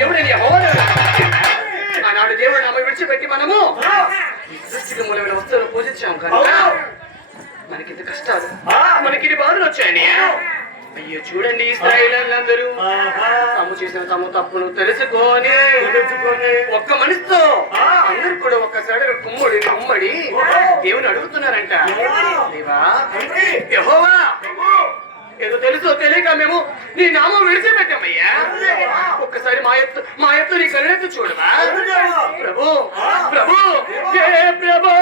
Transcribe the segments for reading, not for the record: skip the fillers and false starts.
దేవుడని ఆనాడు దేవుడు నామ విడిచిపెట్టి మనము సృష్టికి మూలమైన వస్తువులను పూజించాం కనుక మనకి ఇంత కష్టాలు మనకి ఇది బాధలు వచ్చాయని. అయ్యో చూడండి ఇశ్రాయేలీయులందరూ తాము చేసిన తమ తప్పును తెలుసుకొని ఒక్క మనసుతో అందరూ కూడా ఒక్కసారి కుమ్మడి దేవుని అడుగుతున్నారంట, దేవా యెహోవా ఏదో తెలుసో తెలియక మేము నీ నామం విడిచిపెట్టామయ్యా, ఒక్కసారి మా ఎత్తు నీ కరుణెత్తు చూడవా ప్రభు ప్రభు జయ ప్రభు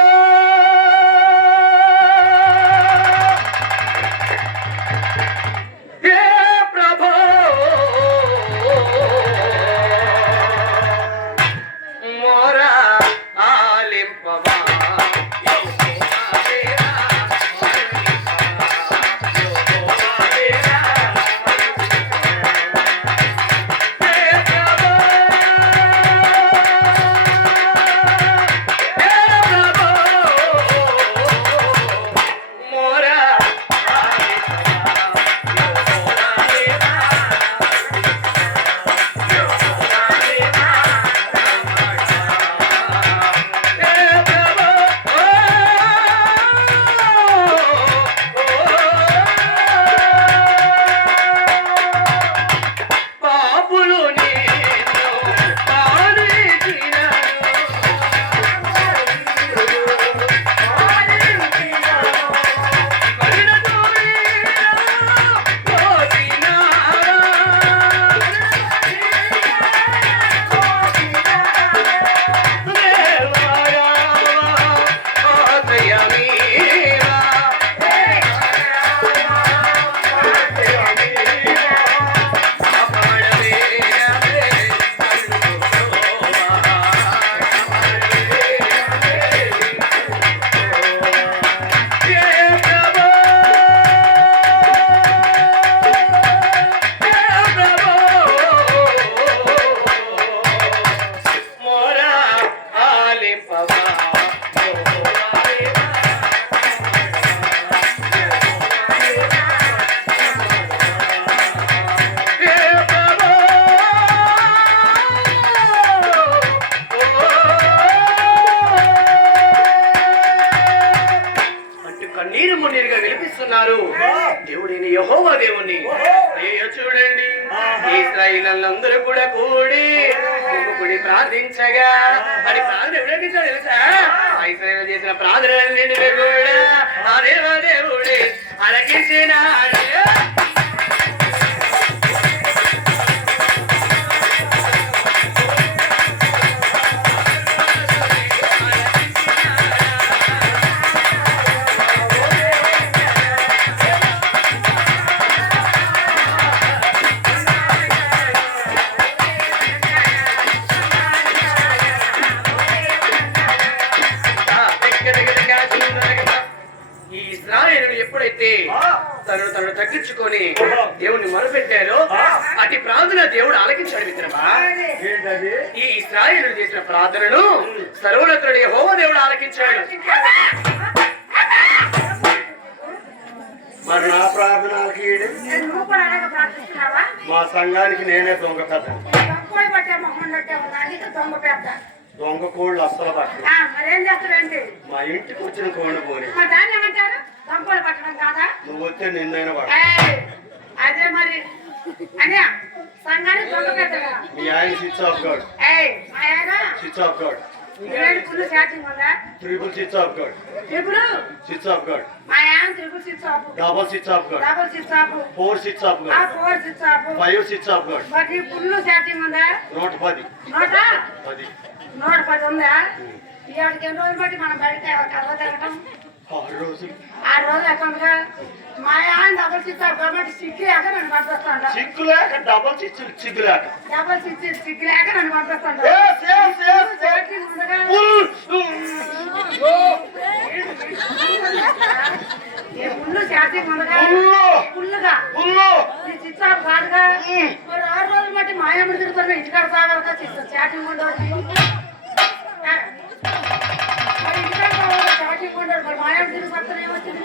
దేవుడిని యెహోవా దేవుణ్ణి. అయ్యో చూడండి ఇశ్రాయేలీయులందరూ కూడా కూడి ప్రార్థించగా అది ప్రార్థన ఎవరికి తెలుసా? ఇశ్రాయేలు చేసిన ప్రార్థనలన్నింటినీ కూడా ఆ దేవుడే ఆలకించినాడు. ఎప్పుడైతే తను తగ్గించుకొని దేవుణ్ణి మొరపెట్టారో అతి ప్రార్థన దేవుడు ఆలకించాడు మిత్రమా. ఈ ఇశ్రాయేలు చేసిన ప్రార్థనను సర్వోన్నతుడు యెహోవా దేవుడు ఆలకించాడు. మరి నా ప్రార్థనకి మా సంఘానికి నేనే దొంగ పెద్ద దొంగ కోళ్ళు అస్సలు పట్టు. మా ఇంటికి వచ్చిన కోళ్ళు పోనీ నువ్వు వస్తే నిన్నైనా పట్టు. అదే మరి సంఘానికి దొంగ పెద్దగా మీ ఆయన switch off God, switch off God, triple switch off God, switch off God, double switch off God, 4 switch off God, 5 switch off God, 110 ఉందా? ఇవాటికి ఎన్ని రోజులు బట్టి మనం బయట కర్ర తిరగటం 6 రోజులు. 6 రోజులు ఎక్కడ మా ఆయన డబల్ స్విచ్ ఆఫ్ కాబట్టి సిగ్గు లేక నన్ను పంపిస్తాను. సిగ్గు లేక డబల్ స్విచ్ సిగ్గు లేక డబల్ స్విచ్ సిగ్గు లేక నన్ను పంపిస్తాను. పుల్లు చేతి ముందుగా పుల్లుగా స్విచ్ ఆఫ్ కాదుగా. మరి 6 రోజులు బట్టి మాయమ్మడి తిరుగుతున్నా ఇంటికాడ సాగలుగా చాటింగ్ ఉండవు.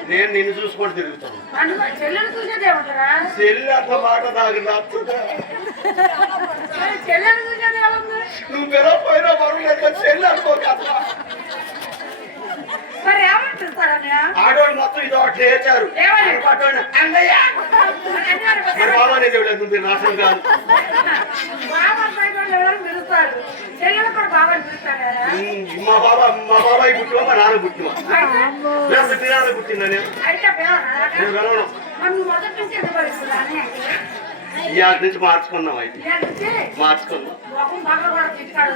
నేను నిన్ను చూసుకొని తిరుగుతాను. చెల్లెలు చూసేదేమంటారా? చెల్లి అంత మాట నాకు నచ్చుదా? చెల్లెలు చూసేది చెల్లి అనుకోక మరి ఏమని పిలుస్తారన్నయ్య? ఆడవాళ్ళు మొత్తం ఇది ఒకటి చేర్చారు ఏమని? అన్నయ్య మరి బాబా అనేది లేదు మీరు నాశనం కాదు బాబా అబ్బాయి వాళ్ళు ఎవరు పిలుస్తారు? చెల్లెలు కూడా బాబాని పిలుస్తారా? మా బాబాయ్ పుట్టివా మా నాన్న పుట్టివా లేదు మీ నాన్న పుట్టిందా నేను అయితే పిలవనా? నేను వెళ్ళను మరి నువ్వు మొదటి నుంచి ఎందుకు పిలుస్తున్నా అన్నయ్య? ఈ ఆట నుంచి మార్చుకున్నాం అయితే ఇవాళ నుంచి మార్చుకున్నాం మొహం పక్కన కూడా చిటికాడు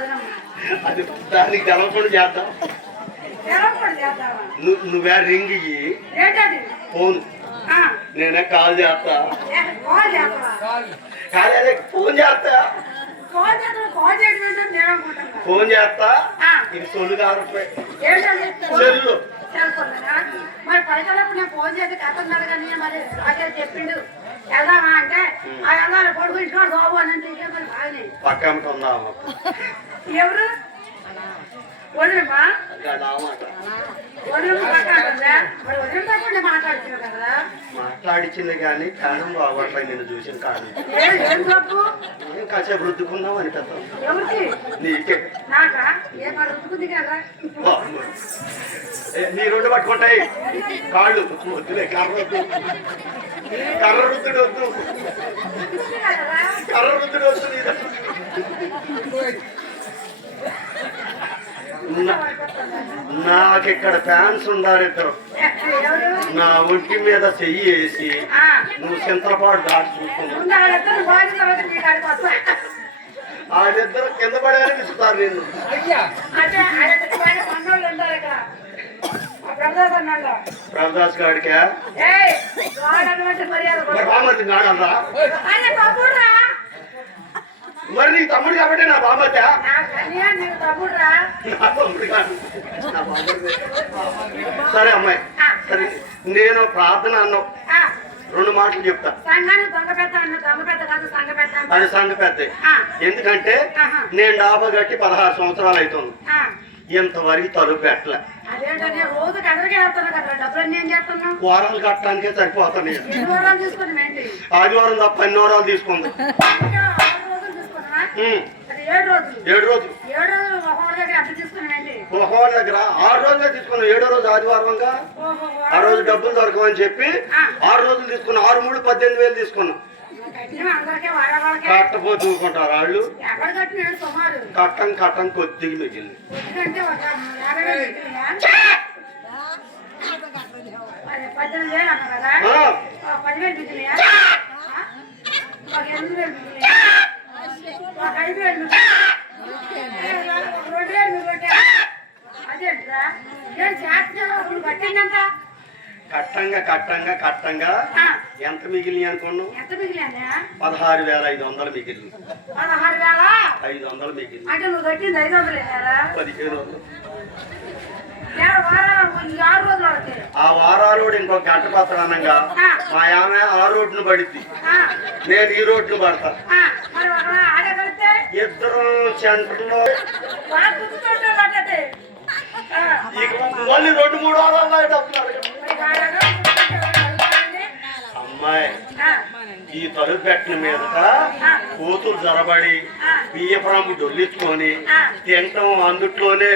అది దానికి తెలవకుండా చేద్దాం ఎలా కూడా చేద్దామా? నువ్వే రింగ్ ఇయ్యి ఏంటది? ఫోన్ ఆ, నేనే కాల్ చేస్తా కాల్ చేస్తావా? కాల్ ఫోన్ చేస్తా కాల్ చేయడం ఏంటో నేను అనుకుంటున్నా. ఫోన్ చేస్తా ఆ. ఇది సొల్లు కాదు ఏంటది? చెల్లు తెలుసుకున్నానా? మరి పైసలప్పుడు నేను ఫోన్ చేసి కథ కానీ మరి రాజే చెప్పిండు వెళ్దామా అంటే ఆ వెళ్దాం కొడుకు ఇంట్లో బాబు అని అంటే ఇక మరి బాగానే. పక్కన ఉందా ఎవరు వదిలేమా? వదిలి మాట్లాడుతుందా? మరి వదిలి తప్పకుండా మాట్లాడుతున్నావు కదా. మాట్లాడిచ్చింది కానీ కారణం బాగోట్లే నేను చూసిన కారణం ఏం తప్పు? కాసేపు రుద్దుకుందాం అనిపిస్తాం ఎవరికి? నీకే నాకా? ఏ మరి రుద్దుకుంది కదా. నీ రెండు పట్టుకుంటాయి కాళ్ళు వద్దులే కర్ర రుద్దుడు వద్దు రుద్దుకుంది కదా. కర్ర రుద్దుడు వద్దు నాకిక్కడ ఫ్యాన్స్ ఉండాలి ఇద్దరు ఎవరు? నా ఒంటి మీద చెయ్యి వేసి ఆ. నువ్వు చింతపాటు దాటి చూసుకున్నావు ముందు వాళ్ళిద్దరు బాగా తర్వాత మీ కాడికి వస్తా. వాళ్ళిద్దరు కింద పడేయాలని ఇస్తారు నేను అంటే ఆయన పైన పన్నోళ్ళు ఉంటారు ఇక్కడ. ఆ బ్రదర్స్ అన్నాడు. ప్రభుదాస్ గాడికా ఏయ్, వాడన్నమాట మర్యాద మరి కొడు. బామ్మది నాడరా ఆయన తమ్ముడురా. మరి నీ తమ్ముడు కాబట్టి నా బామ్మతా నా కన్యా నీకు తమ్ముడురా. నా తమ్ముడు కాదు నా బామ్మది. సరే అమ్మాయి సరే నేను ప్రార్థన అన్నావు ఆ, 2 మాటలు చెప్తా సంఘాన్ని దొంగ పెద్ద అన్న దొంగ పెద్ద కాదు సంఘ పెద్ద అన్న. అది సంగ పెద్ద ఆ. ఎందుకంటే ఆహా. నేను డాబా కట్టి 16 సంవత్సరాలు అవుతుంది ఆ, ఇంతవరకు తలుపు పెట్టలే అదేంటనే రోజు కదరికి వెళ్తున్నా కదా డబ్బులు ఏం చేస్తున్నావు? వారాలు కట్టడానికే సరిపోతాను ఎన్ని వారాలు తీసుకుని ఏంటి? ఆదివారం తప్ప 2 వారాలు తీసుకుంది ఇంకా 6 రోజులు తీసుకున్నా? అది 7 రోజులు. 7 రోజులు 7 రోజులు ఒకళ్ళ దగ్గర అప్పు తీసుకుని ఏంటి? ఒకవారి దగ్గర 6 రోజులే తీసుకున్నాం 7 రోజు ఆదివారంగా ఓహో, ఆ రోజు డబ్బులు దొరకమని చెప్పి 6 రోజులు తీసుకున్నాం 6 3 18,000 తీసుకున్నాం కట్టిన అందరికీ వాళ్ళకే కట్టపోతూ ఊరుకుంటారు వాళ్ళు ఎక్కడ కట్టిన సుమారు కట్టం కొద్దిగా మిగిలింది ఎందుకంటే ఒక 50,000 మిగిలినాయా? 18,000 అన్నా కదా. 10,000 మిగిలినాయా? ఒక 8,000 మిగిలినాయా? ఒక 5,000 మిగిలినాయా? ఒక 2,000 మిగిలినాయా? అదేంట్రా ఏం చేస్తున్నావు? కట్టిందంతా కట్టంగా ఎంత మిగిలింది అనుకున్నాం ఎంత మిగిలినా? 16,500 మిగిలింది 16,000 మిగిలింది అంటే నువ్వు కట్టింది 500 వేసారా? 15,000 వారాలు 6 రోజులు అవుతాయి. ఆ వారాలు ఇంకో గంట పత్రానంగా మా ఆమె ఆ రోడ్డును పడిద్ది నేను ఈ రోడ్డును పడతా మరి ఒక ఆడే కలిస్తే ఇద్దరు సెంటర్లో బాగా గుర్తుతుంటే పడ్డది. ఇక మళ్ళీ 2-3 వారాలు డబ్బులు అడగ. అమ్మాయి ఈ తలుపు పెట్టిన మీదట కూతురు జరబడి బియ్యపురంపు డొల్లించుకొని తింటాం అందుట్లోనే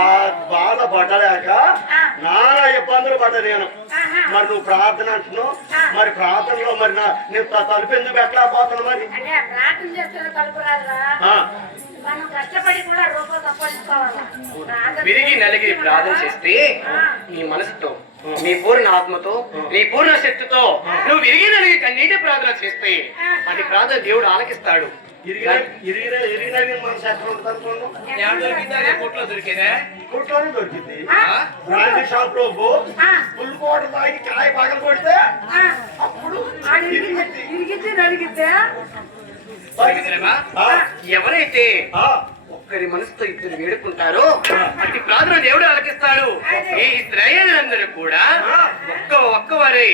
ఆ బాధ పడలేక నానా ఇబ్బందులు పడ్డా నేను మరి నువ్వు ప్రార్థన అంటున్నావు మరి ప్రార్థనలో మరి నేను తలుపు ఎందుకు పెట్టలేకపోతున్నా మరి అంటే ప్రార్థన చేస్తే తలుపు రాదురా. మనం కష్టపడి కూడా రూపాయలు సంపాదించుకోవాలి. విరిగి నలిగి ప్రార్థన చేస్తే నీ మనసుతో నీ పూర్ణ ఆత్మతో నీ పూర్ణ శక్తితో నువ్వు విరిగి నలిగి కన్నీటి ప్రార్థన చేస్తే అది ప్రార్థన దేవుడు ఆలకిస్తాడు. ఇరిగిన మన శాస్త్రం ఉంటుంది అనుకోండి కోట్లో దొరికేదా? కొట్లోనే దొరికింది బ్రాండీ షాప్ లో ఫుల్ కోట తాగి కాయ పగలు కొడితే అప్పుడు ఇరిగితే నలిగితే ఎవరైతే ఒక్కరి మనసుతో ఇద్దరు వేడుకుంటారో అట్టి ప్రార్థన దేవుడు ఆలకిస్తాడు. ఈ ఇశ్రాయేలులందరూ కూడా ఒక్కవారే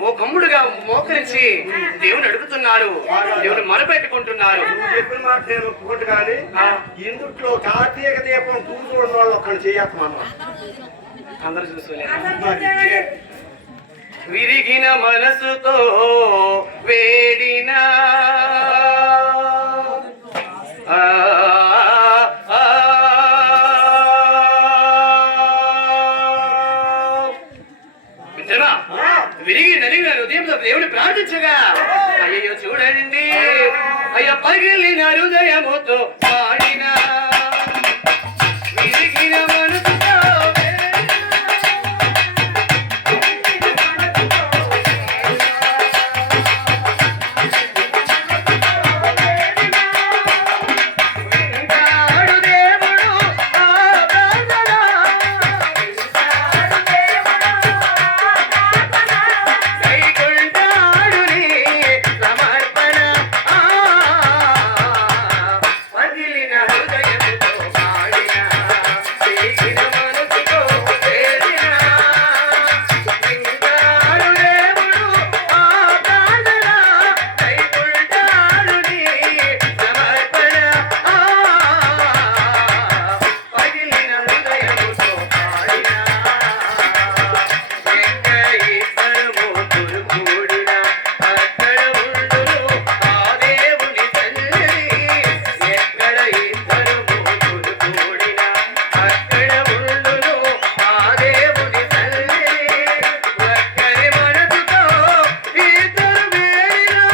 మోకమ్ముడుగా మోకరించి దేవుని అడుగుతున్నారు, దేవుని మొరపెట్టుకుంటున్నారు. నువ్వు చెప్పిన మాట నేను ఒప్పుకుంటు కానీ ఇందుట్లో కార్తీక దీపం చూసి ఉన్న వాళ్ళు ఒక్కడు చేయత్మా అందరూ చూసుకోలే. విరిగిన మనసుతో వేడినా అయ్యో చూడండి అయ్య పగిలిన హృదయముతో పాడిన విరిగిన మనసుతో వింటాడు దేవుడు ఆ ప్రార్థన. కైకొంటాడు నీ సమర్పణ. పగిలిన హృదయముతో పాడిన విరిగిన మనసుతో వేడిన వింటాడు దేవుడు ఆ ప్రార్థన. కైకొంటాడు నీ సమర్పణ. పగిలిన హృదయముతో పాడిన ఎక్కడ ఇద్దరము కూడిన అక్కడ ఉండును ఆ దేవుని సన్నిధి. ఎక్కడ ఇద్దరము కూడిన అక్కడ ఉండును ఆ దేవుని సన్నిధి. ఒక్కరి మనసుతో ఇద్దరు వేడినా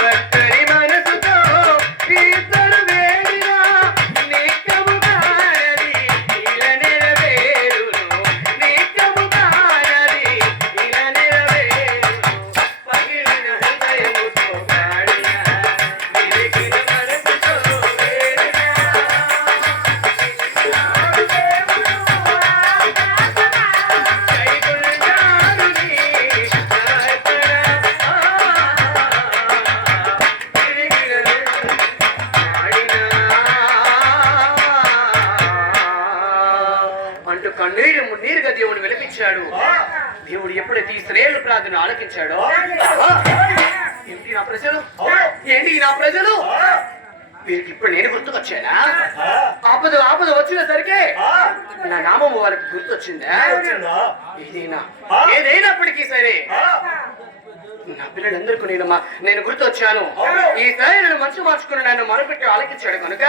ఒక్కరి మనసుతో ఇద్దరు వేడినా నిత్యము కానది ఇలా నెరవేరును. నిత్యము కానది ఇలా నెరవేరును. పగిలిన హృదయముతో పాడిన విరిగిన మనసుతో వేడిన కైకొంటాడు నీ సమర్పణ. అంటూ కన్నీరు మున్నీరుగా దేవుడు విలపించాడు. దేవుడు ఎప్పుడైతే ఈ శ్రేయుల ప్రార్థన ఆలకించాడో ఏంటి నా ప్రజలు, ఏంటి నా ప్రజలు, వీరికి ఇప్పుడు నేను గుర్తుకొచ్చానా? ఆపద ఆపద వచ్చినసరికి నా నామము వారికి గుర్తొచ్చిందా? ఏదైనప్పటికీ సరే నా పిల్లలందరికీ నేను గుర్తొచ్చాను. ఈ ఇశ్రాయేలును మనసు మార్చుకుని నన్ను మరొకటి ఆలకించాడు కనుక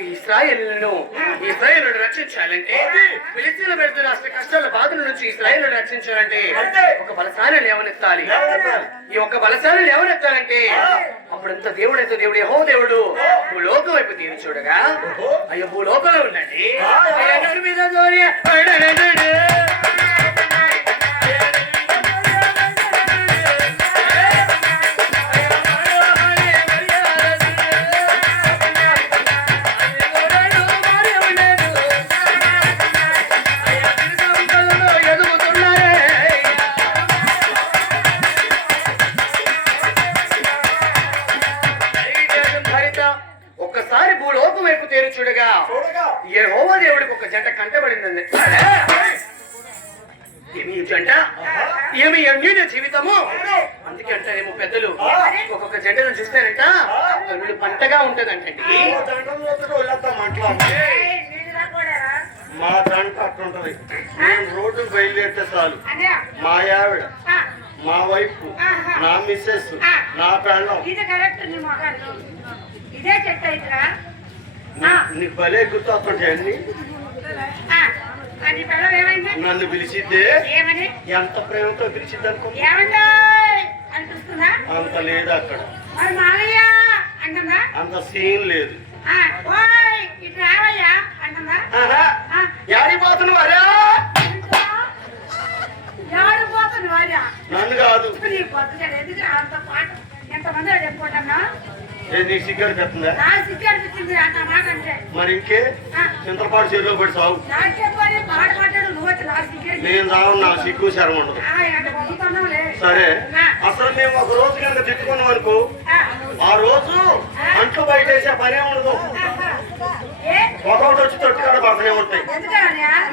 ఈ ఇశ్రాయేలును రక్షించాలంటే, ఫిలిస్తీన్లు పెడుతున్న అసలు కష్టాల బాధల నుంచి ఇశ్రాయేలును రక్షించాలంటే ఒక బలశాలను లేవనెత్తాలి. ఈ ఒక్క బలశాలను లేవనెత్తాలంటే అప్పుడంతా దేవుడైతే దేవుడు యెహో దేవుడు భూలోకం వైపు తీరు చూడగా అయ్యో భూలోకంలో ఉండండి. ఒక్కసారి భూలోకం వైపు తేరు చూడగా యెహోవా దేవుడికి ఒక జంట కంటబడిందండి. ఏమి ఈ జంట, ఏమి అన్యోన్య జీవితము. అందుకే అంటారేమో పెద్దలు, ఒక్కొక్క జంటను చూస్తారంట కళ్ళు పంటగా ఉంటదంటండి. మా జంట అట్లుంటది. నేను రోడ్డు బయలుదేరితే చాలు మా ఆవిడ, మా వైఫ్, నా మిస్సెస్, నా పెళ్ళం ఇదే చెట్టు అయితేరా నీకు భలే గుర్తొస్తుంటాయి అన్ని. నన్ను పిలిచిద్దే ఏమని ఎంత ప్రేమతో పిలిచిద్ది అనుకో. ఏమందా అనిపిస్తుందా? అంత లేదు అక్కడ. మరి మావయ్య అంటుందా? అంత సీన్ లేదు. ఓయ్ ఇటు రావయ్యా అంటుందా? యాడిపోతున్నావారా? ఎవడిపోతుంది వార్య? నన్ను కాదు. నీ బతుకాడు ఎందుకు అంత పాట ఎంతమంది చెప్పుకుంటున్నా? నీకు సిగ్గర్ చెప్తుందా? నా సిగ్గు అనిపించింది అంత మాట అంటే. మరి ఇంకే చింతపాటు చెరువులో పడి సాగు. నాకు చెప్పని పాట పాడాడు నువ్వు వచ్చి నా సిగ్గు. నేను రావు, నాకు సిగ్గు శరం ఉండదు. సరే, అసలు మేము ఒక రోజు కనుక తిట్టుకున్నాం అనుకో, ఆ రోజు అంట్లు బయటేసే పనే ఉండదు. ఒకటి వచ్చి తొట్టి కాడ పక్కనే ఉంటాయి.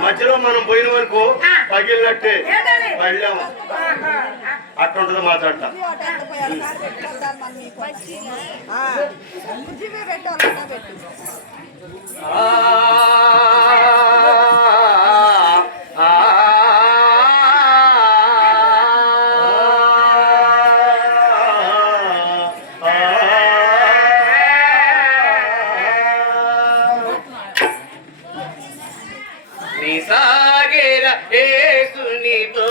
మధ్యలో మనం పోయిన వరకు పగిలినట్టే వెళ్ళాము. అట్టుంటది మా జంట. సాగేర ఏ యేసునితో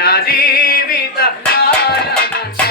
నా జీవిత కాలమంతా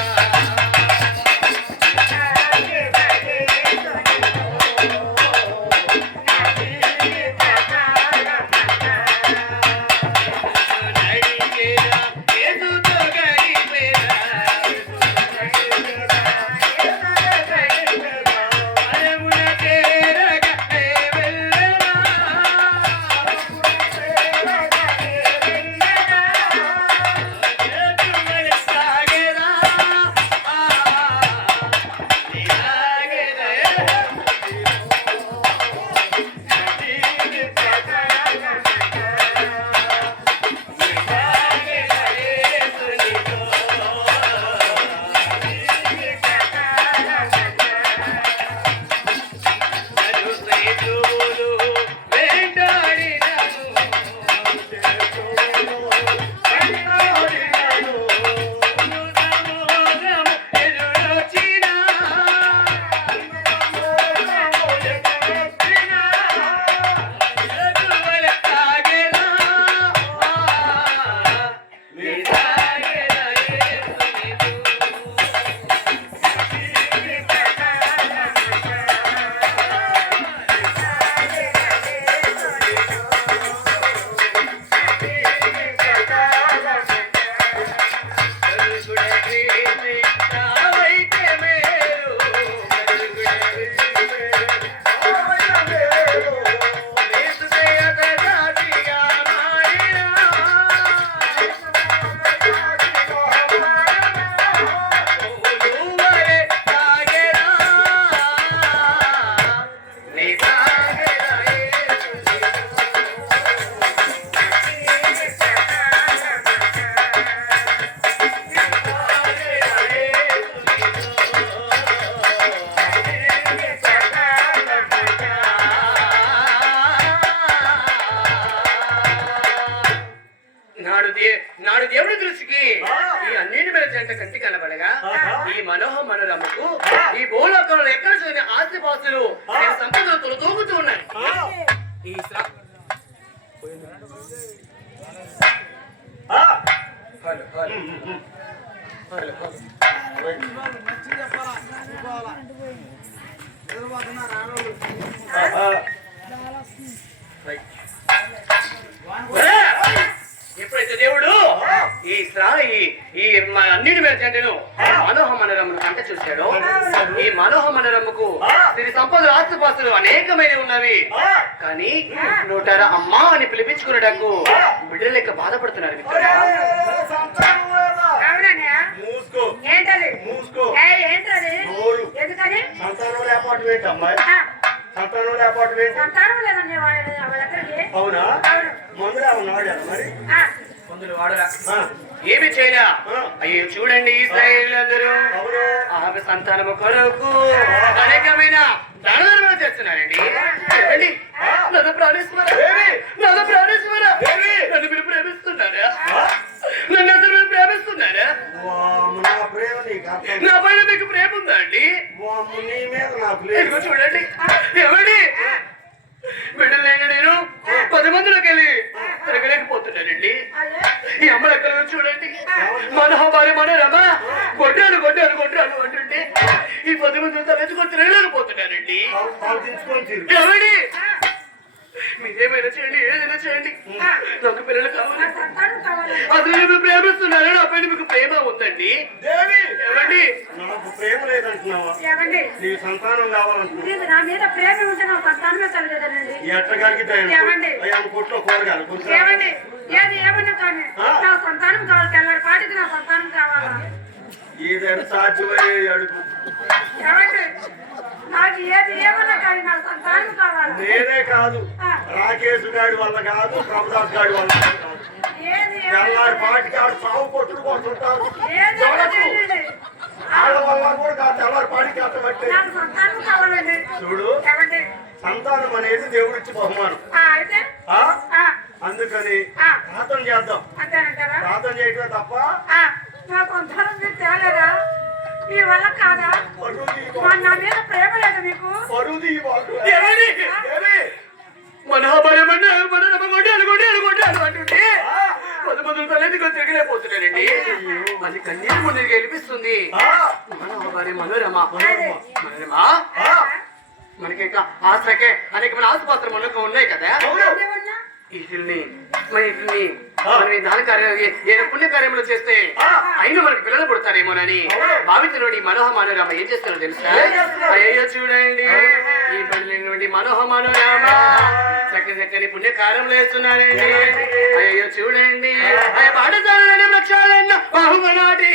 నాడు దేవుడి దృష్టికి ఈ అన్నిటి మీద జంట కంటి కనబడగా ఈ మనోహ మనోరమకు ఈ భూలోకంలో ఎక్కడ చూసిన ఆస్తిపాస్తులు సంపదలు తొలతూగుతూ ఉన్నాయి. ఈ ఎప్పుడైతే దేవుడు ఈ అన్నిటి మీద జంటను మనోహ మనోరమ్మను కంట చూశాడు. ఈ మనోహ మనోరమ్మకు సిరి సంపదలు ఆస్తిపాస్తులు అనేకమైన ఉన్నవి. కానీ నోటారా అమ్మా అని పిలిపించుకున్నటకు బిడ్డలు లెక్క బాధపడుతున్నారు. అవునా మందులు వాడరా ఏమి చేయరా? అయ్యో చూడండి ఇశ్రాయేలు అందరూ ఆమె సంతానము కొరకు అనేకమైన దానధర్మాలు చేస్తున్నారండి. చెప్పండి నన్ను ప్రాణిస్తున్నారా? నన్ను మీరు ప్రేమిస్తున్నారా? నన్ను అసలు మీరు ప్రేమిస్తున్నారా? నా పైన మీకు ప్రేమ ఉందా అండి? ఇదిగో చూడండి ఎవడి బిడ్డలు నేను 10 మందిలోకి వెళ్ళి తిరగలేకపోతున్నానండి. ఈ అమ్మలు ఎక్కడ చూడండి మనోహమారి మనోరమ కొట్టాను అంటుంటే ఈ 10 మంది తలెత్తుకొని తిరగలేకపోతున్నానండి. ఎవడి మీరేమైనా చేయండి, ఏదైనా చేయండి, నాకు పిల్లలు కావాలి. అసలు మీరు ప్రేమిస్తున్నారా? నా పైన మీకు ప్రేమ ఉందండి. ఏమండి నాకు ప్రేమ లేదంటున్నావా? నీకు సంతానం కావాలంటున్నా? నా మీద ప్రేమ ఉంటే నా సంతానమే కలగదండి. ఎట్లా కలిగితే కొట్లో కూరగాయలు ఏమండి ఏది ఏమన్నా కానీ నా సంతానం కావాలి. తెల్లడి పాటికి నా సంతానం కావాలా? ఏదైనా సాధ్యమయ్యే అడుగు. ఏమండి నాకు ఏది ఏమన్నా కానీ నా సంతానం కావాలి. నేనే కాదు, రాకేష్ గాడి వల్ల కాదు, ప్రభుదాస్ గాడి వల్ల కాదు. తెల్లారి పాటికి ఆడు సాగు కొట్టుడు కొడుతుంటారు. ఆడ వల్ల కూడా కాదు, తెల్లారి పాటికి అట్టబట్టే. చూడు, సంతానం అనేది దేవుడిచ్చి బహుమానం. అందుకని ప్రార్థన చేద్దాం. ప్రార్థన చేయటమే తప్ప మీ వల్ల కాదా? నా మీద ప్రేమ లేదా మీకు? మనోబలమన్న మన కొట్టాడు అంటుంటే పదమందులు తల్లెందుకు తిరగలేకపోతున్నారండి. అది కన్యా ముందుకు గెలిపిస్తుంది. మనోబలి మనోరమ మనోరమ మనకి ఇంకా ఆశకే అనేకమైన ఆసుపత్రులు ఉన్నాయి కదా. వీటిని మనం దాన కార్యం ఏదో పుణ్య కార్యములు చేస్తే అయినా మనకి పిల్లలు పుడతారేమోనని భావించండి. మనోహ మనోరమ ఏం చేస్తారో తెలుసా? అయ్యో చూడండి, ఈ పడినటువంటి మనోహ మనోరమ చక్కని చక్కని పుణ్య కార్యములు వేస్తున్నారండి. అయ్యో చూడండి, పాఠశాల లక్ష్యాలన్న బాహుమనాటి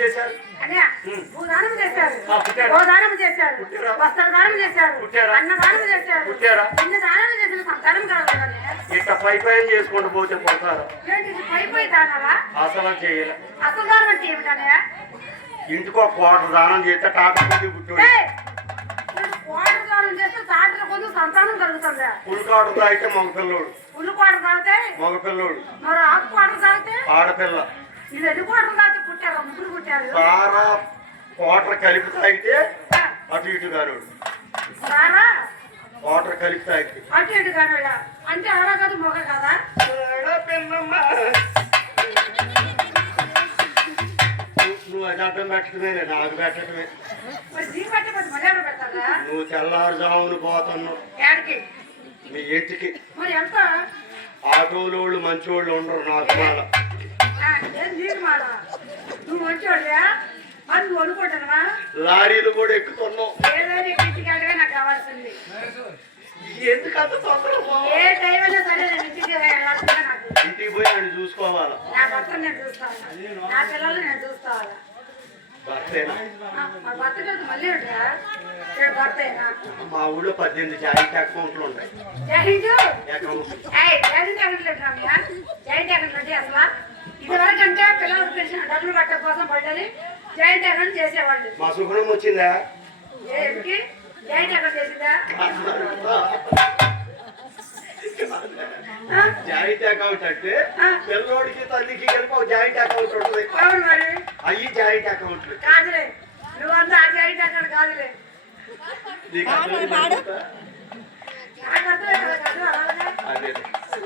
చేశారు. భూదానం చేశారు, గోదానం చేశారు, వస్త్రదానం చేశారు, అన్నదానం చేశారు. ఇన్ని దానాలు చేసిన సంతానం కలగదు. ఇట్లా పై పైన చేసుకుంటూ పోతే పోతారు. పై దానాలా? అసలు చేయలే. అసలు దానం అంటే ఏమిటనే? ఇంటికి ఒక కోట దానం చేస్తే టాటా కొద్ది పుట్టు కోట దానం చేస్తే తాటల కొద్ది సంతానం కలుగుతుందా? పులికాడు తాగితే మగపిల్లోడు, పులికోట తాగితే మగపిల్లోడు, మరి ఆకు కోట తాగితే ఆడపిల్ల. ఇది ఎన్ని కోటలు తాగితే పుట్టారు, ముగ్గురు పుట్టారు. సారా కోటర్ కలిపి తాగితే అటు ఇటు గారు. సారా కోటర్ కలిపి తాగితే అటు ఇటు గారు. అంటే ఆడ కాదు మొగ కదా. నువ్వు అది అడ్డం పెట్టడమే, నాకు పెట్టడమే. మరి దీన్ని పెట్టకపోతే మర్యాద పెడతారా? నువ్వు తెల్లారుజామును పోతున్నావు ఏడికి? మీ ఇంటికి. మరి ఎంత? ఆటోలోళ్ళు మంచోళ్ళు ఉండరు. నాకు మాల ఏం నీకు మాట? నువ్వు మంచోడువా? మరి నువ్వు అనుకుంటున్నావా? లారీలు కూడా ఎక్కుతున్నావు. ఏదైనా ఇంటికి వెళ్ళగా నాకు కావాల్సింది. ఎందుకంత తొందర? ఏ టైం అయినా సరే నేను ఇంటికి వెళ్ళాల్సిందే. నాకు ఇంటికి పోయి నేను చూసుకోవాలా? నా భర్తను నేను చూసుకోవాలా, నా పిల్లల్ని నేను చూసుకోవాలా. భర్తేనా? మా భర్త కలిసి మళ్ళీ ఉంటా భర్త అయినా. మా ఊళ్ళో 18 జాయింట్ అకౌంట్లు ఉన్నాయి. జాయింట్ అకౌంట్ జాయింట్ అకౌంట్లు రమ్య, జాయింట్ అకౌంట్లు అంటే అసలు ఇదివరకు అంటే పిల్లలకు పెన్షన్ డబ్బులు కట్టడం కోసం పడ్డది జాయింట్ అకౌంట్ చేసేవాళ్ళు. మా సుఖం వచ్చిందా? ఏమిటి జాయింట్ అకౌంట్ చేసిందా? జాయింట్ అకౌంట్ అంటే పిల్లోడికి తల్లికి కలిపి ఒక జాయింట్ అకౌంట్ ఉంటుంది. అవును మరి అయ్యి జాయింట్ అకౌంట్లు కాదులే. నువ్వంతా ఆ జాయింట్ అకౌంట్ కాదులే. నీకు అర్థమైందా? నాకు అర్థమే కదా కాదు అలాగే. అదే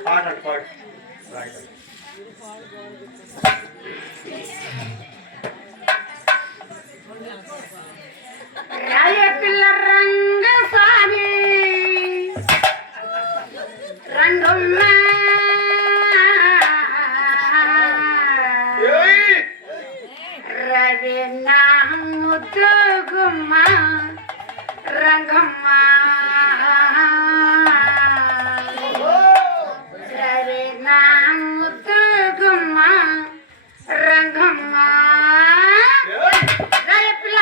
పాట పాడు. రాయ పిల్ల రంగ స్వామి రంగమ్మ రవి నా ముద్దు గుమ్మ రంగమ్మ రవి నా ముద్దు గుమ్మ రంగమ్మ. రంగమ్మ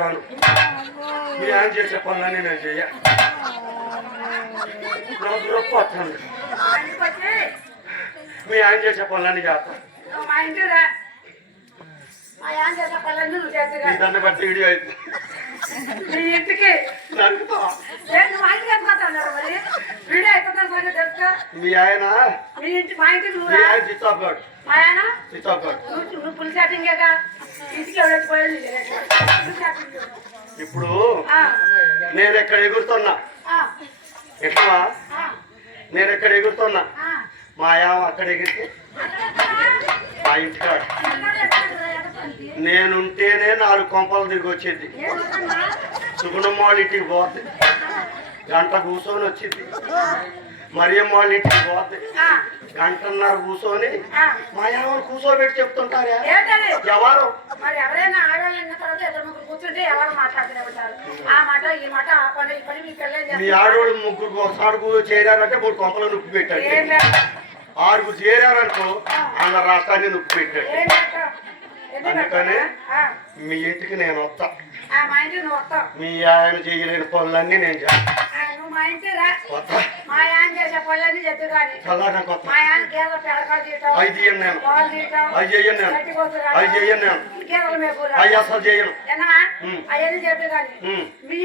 రాను. మీ ఆయన చేసే పనులన్నీ నేను చెయ్య. నాకు రొప్ప వస్తుంది. అందుకొచ్చి మీ ఆయన చేసే పనులన్నీ చేస్తాను. నువ్వు మా ఇంటికి రా. మా ఆయన చేసే పనులన్నీ నువ్వు చేద్దుగా. దాన్ని బట్టి వీడియో అయితే నీ ఇంటికి నడుపుతా. నువ్వు మా ఇంటికి వెళ్ళిపోతావు మరి. వీడియో అయిపోతాను సరే తెలుసుగా. మీ ఆయన మీ ఇంటి మా ఇంటికి నువ్వు మీ రా. ఆయన చిత్తాప్ గాడు. మా ఆయన చిత్తాప్ గాడు. నువ్వు పులి సెట్టింగేగా. ఇంటికి ఎవడెత్తిపోయేది ఇప్పుడు నేను ఎక్కడ ఎగురుతున్నా ఎట్లా నేను ఎక్కడ ఎగురుతున్నా మా యామ అక్కడ ఎగిరితే మా ఇంటికాడ నేనుంటేనే 4 కొంపలు తిరిగి వచ్చేది. సుగుణమ్మ వాళ్ళ ఇంటికి పోతే గంట కూర్చొని వచ్చింది. మరియమ్మ వాళ్ళ ఇంటికి పోతే గంటన్నర కూర్చొని మా యామను కూర్చోబెట్టి చెప్తుంటారా ఎవరు మరి ఎవరైనా ఆడవాళ్ళు అన్న తర్వాత ఇద్దరు ముగ్గురు కూర్చుంటే ఎవరు మాట్లాడుతూనే ఉంటారు. ఆ మాట ఈ మాట ఆ పని ఈ పని మీ పిల్లలు మీ ఆడవాళ్ళు 3 ఒకసారి చేరారంటే 3 కొంపలు నొప్పి పెట్టాడు. 6 చేరారనుకో ఆంధ్ర రాష్ట్రాన్ని నొప్పి పెట్టాడు. అందుకని మీ ఇంటికి నేను వస్తా. మా ఇంటికి నువ్వు వస్తావు. మీ ఆయన చేయలేని పనులన్నీ నేను చేస్తా. నువ్వు మా ఇంటికి రా. వస్తా. మా ఆయన చేసే పనులన్నీ చెప్తు కానీ చల్లారా కొత్త మా ఆయన గేదెలు పెడకాలు తీయటం, అవి చెయ్యను నేను. పాలు తీయటం, అవి చెయ్యను నేను. గడ్డి కోతులు అవి చెయ్యను నేను. గేదెలు మేపురా. అవి అసలు చేయను. అవన్నీ చెప్తు కానీ మీ